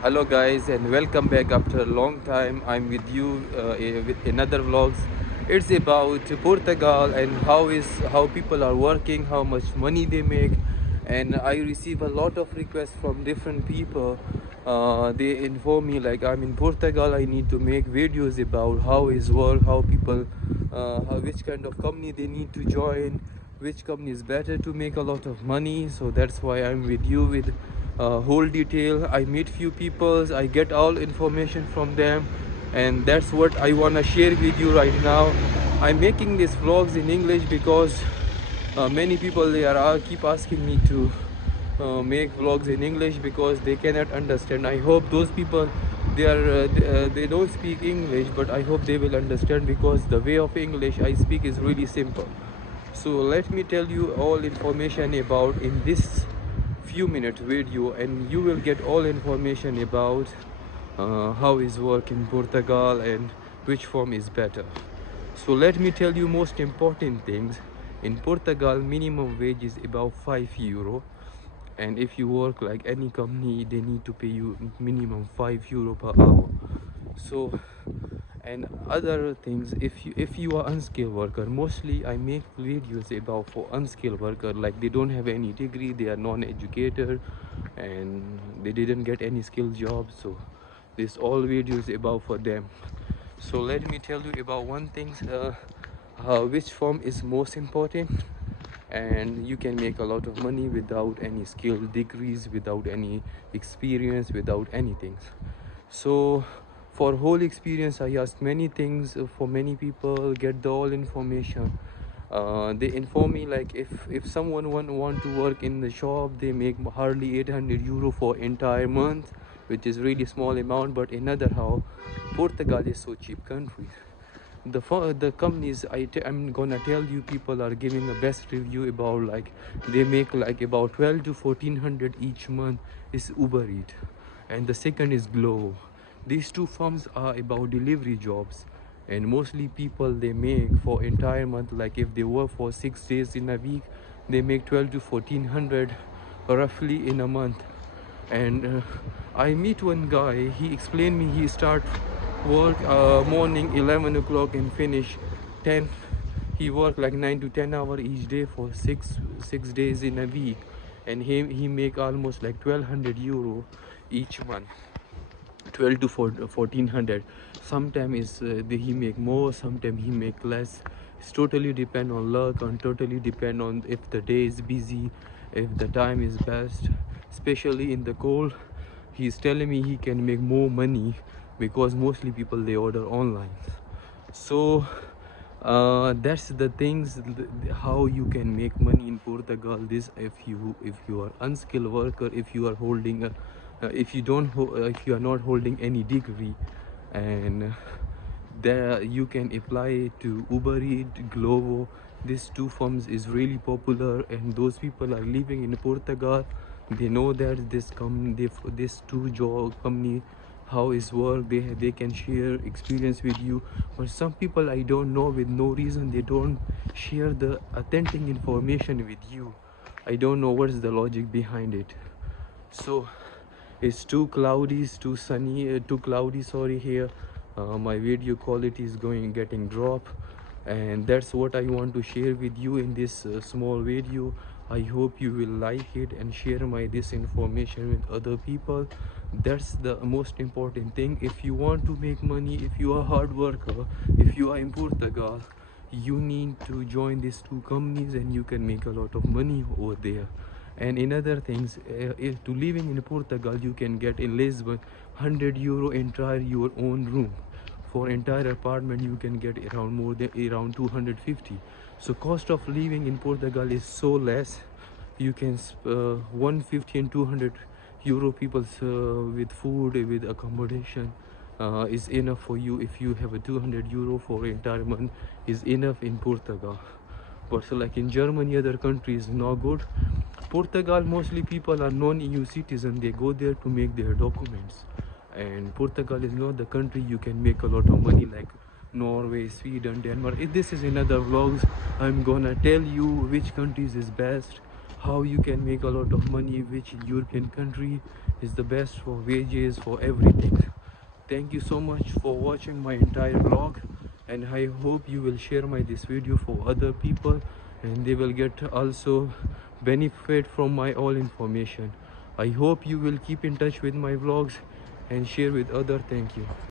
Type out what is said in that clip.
Hello guys and welcome back after a long time. I'm with you with another vlogs. It's about Portugal and how people are working, how much money they make, and I receive a lot of requests from different people. They inform me like I'm in Portugal. I need to make videos about how is work, how people, which kind of company they need to join, which company is better to make a lot of money. So that's why I'm with you with whole detail. I meet few people, I get all information from them, and that's what I want to share with you right now. I'm making these vlogs in English because many people they are keep asking me to make vlogs in English because they cannot understand. I hope those people they don't speak English, but I hope they will understand because the way of English I speak is really simple. So let me tell you all information about in this few minute video, and you will get all information about how is work in Portugal and which form is better. So let me tell you most important things. In Portugal, minimum wage is about €5, and if you work like any company, they need to pay you minimum €5 per hour. So, and other things, if you are unskilled worker, mostly I make videos about for unskilled worker, like they don't have any degree, they are non-educated, and they didn't get any skill job. So this all videos about for them. So let me tell you about one thing, which form is most important, and you can make a lot of money without any skill degrees, without any experience, without anything. So for whole experience I asked many things for many people, get the all information. They inform me like if someone want to work in the shop, they make hardly €800 for entire month, which is really small amount. But another how Portugal is so cheap country. The companies I'm gonna tell you, people are giving a best review about, like they make like about 12 to 1400 each month is Uber Eat, and the second is Glovo. These two firms are about delivery jobs, and mostly people they make for entire month, like if they work for 6 days in a week, they make 12 to 1400 roughly in a month. And I meet one guy, he explained me he start work morning 11 o'clock and finish 10. He work like 9 to 10 hour each day for six days in a week, and he make almost like €1200 each month. 12 to 1400. Sometimes is he make more, sometimes he make less. It's totally depend on luck, and totally depend on if the day is busy, if the time is best, especially in the cold. He's telling me he can make more money because mostly people they order online. So that's the things, how you can make money in Portugal. This if you are unskilled worker, if you are holding a if you don't if you are not holding any degree, and there you can apply to Uber Eats, Glovo. These two firms is really popular, and those people are living in Portugal. They know that this two job company how is work. They can share experience with you. But some people I don't know, with no reason they don't share the authentic information with you. I don't know what's the logic behind it. So it's too cloudy, it's too sunny, too cloudy, sorry, here. My video quality is getting drop, and that's what I want to share with you in this small video. I hope you will like it and share my this information with other people. That's the most important thing. If you want to make money, if you are a hard worker, if you are in Portugal, you need to join these two companies, and you can make a lot of money over there. And in other things, if to living in Portugal, you can get in Lisbon €100 entire your own room. For entire apartment you can get around more than around 250. So cost of living in Portugal is so less. You can 150 and €200 people with food, with accommodation is enough for you. If you have a €200 for entire month is enough in Portugal. But so like in Germany, other countries not good. Portugal, mostly people are non-EU citizen, they go there to make their documents. And Portugal is not the country you can make a lot of money like Norway, Sweden, Denmark. If this is another vlogs, I'm gonna tell you which countries is best, how you can make a lot of money, which European country, is the best for wages, for everything. Thank you so much for watching my entire vlog, and I hope you will share this video for other people, and they will get also benefit from my all information. I hope you will keep in touch with my vlogs and share with other. Thank you.